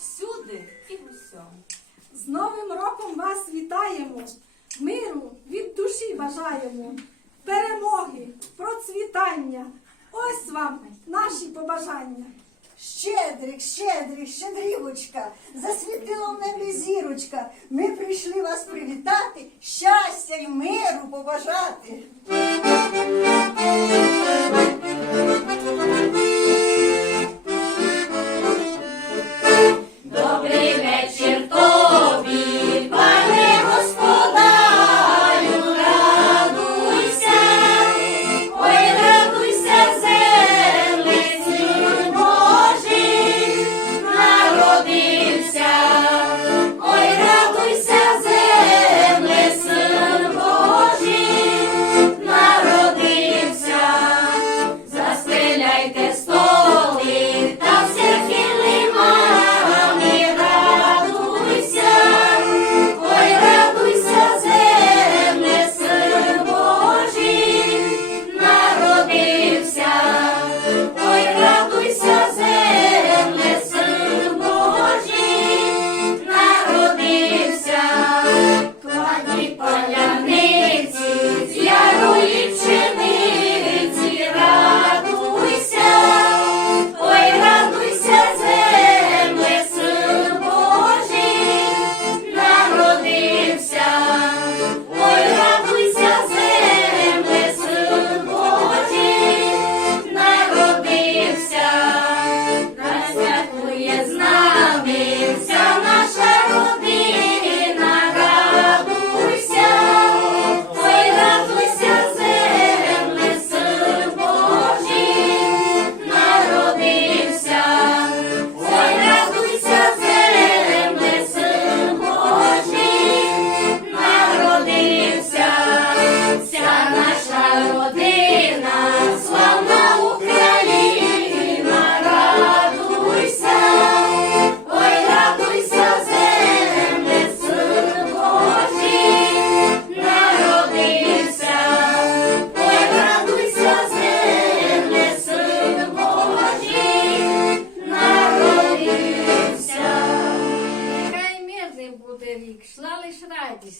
всюди і в усьому. З Новим роком вас вітаємо, миру від душі бажаємо, перемоги, процвітання. Ось вам наші побажання. Щедрик, щедрик, щедрівочка, засвітила в небі зірочка. Ми прийшли вас привітати, щастя й миру побажати.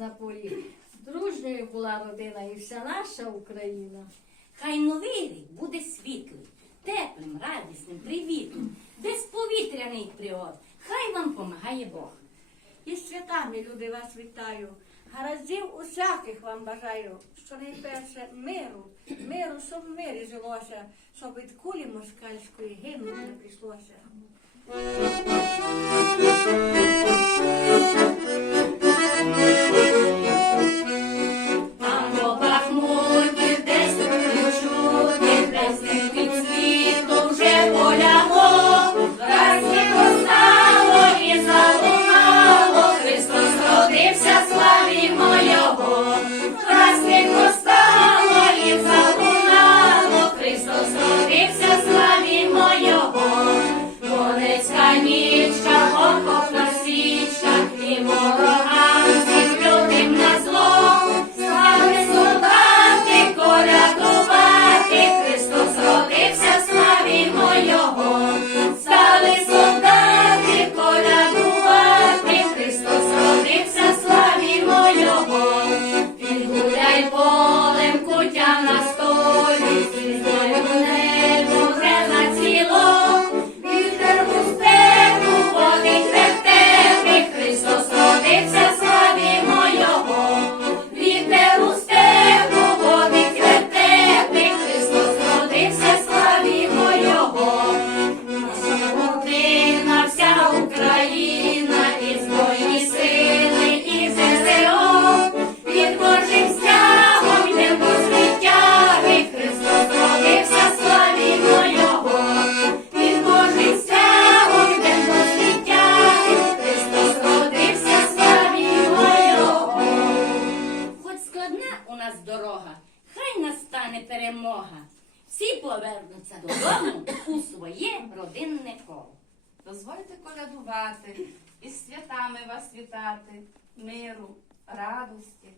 на полі. Дружньою була родина і вся наша Україна. Хай новий рік буде світлий, теплим, радісним, привітним, безповітряний пригод. Хай вам помагає Бог. І святами, люди, вас вітаю. Гараздів усяких вам бажаю, що найперше миру, миру, щоб в мирі жилося, щоб від кулі москальської гинути не прийшлося. It's Паняков, дозвольте колядувати і святами вас вітати, миру, радості.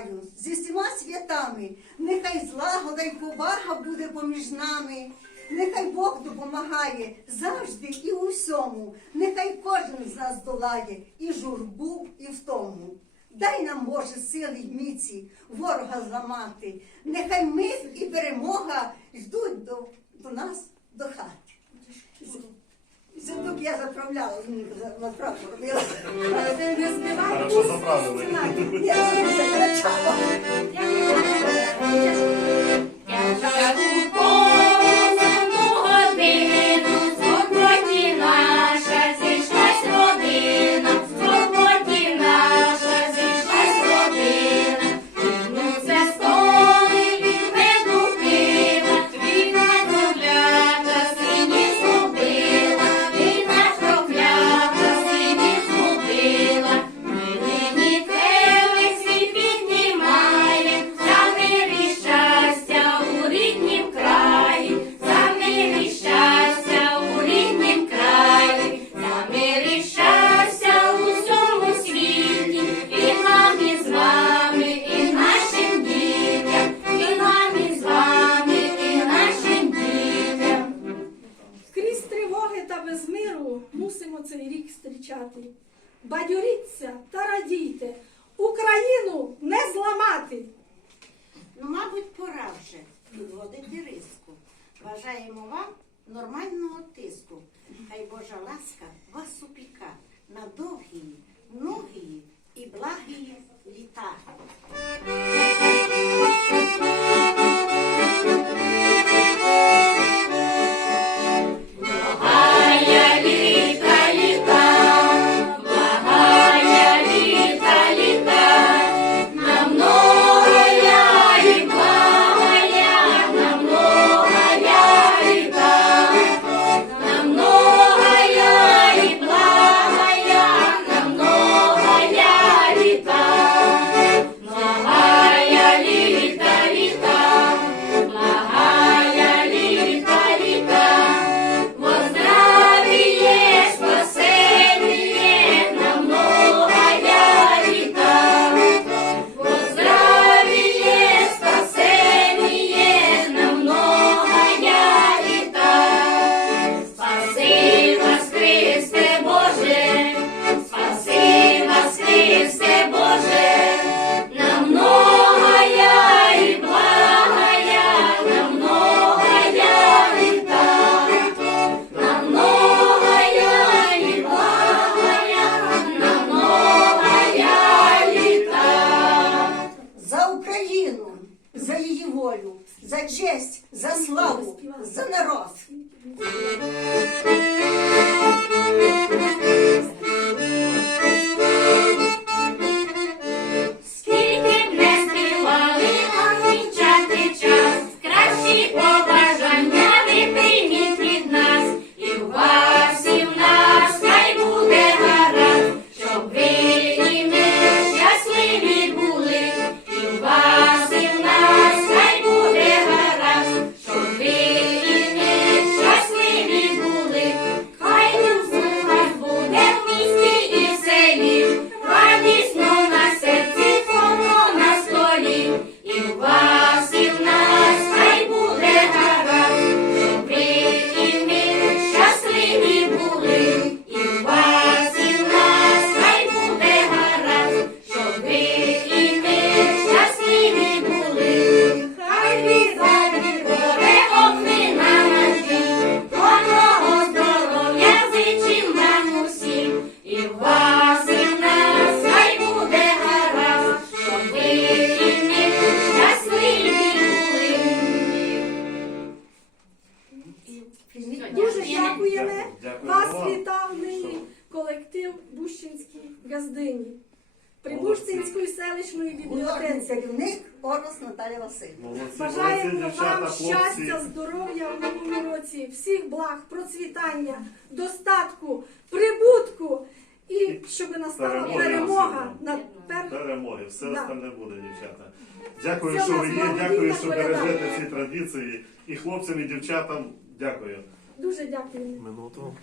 вітаю зі всіма святами, нехай злагода й повага буде поміж нами. Нехай Бог допомагає завжди і усьому, нехай кожен з нас долає і журбу, і втому. Дай нам, Боже, сили й міці ворога зламати, нехай мир і перемога йдуть до, до нас до хати. Сундук я заправляла, ну, мені заправку робила. Не збивай. Хорошо заправили. Я не закричала. Е, пам'ятати. Бадьоріться та радійте, Україну не зламати. Ну, мабуть, пора вже підводити риску. Бажаємо вам нормального тиску. Хай Божа ласка вас упіка на довгі, многії і благі літа. Ринцарівник Орос Наталя Васильівна. Бажаємо вам щастя, здоров'я в новому році, всіх благ, процвітання, достатку, прибутку і щоб настала перемоги перемога на пер... перемоги. Все да. остальне буде, дівчата. Дякую, Це що ви є. Дякую, що бережете ці традиції і хлопцям, і дівчатам. Дякую. Дуже дякую. Минуту.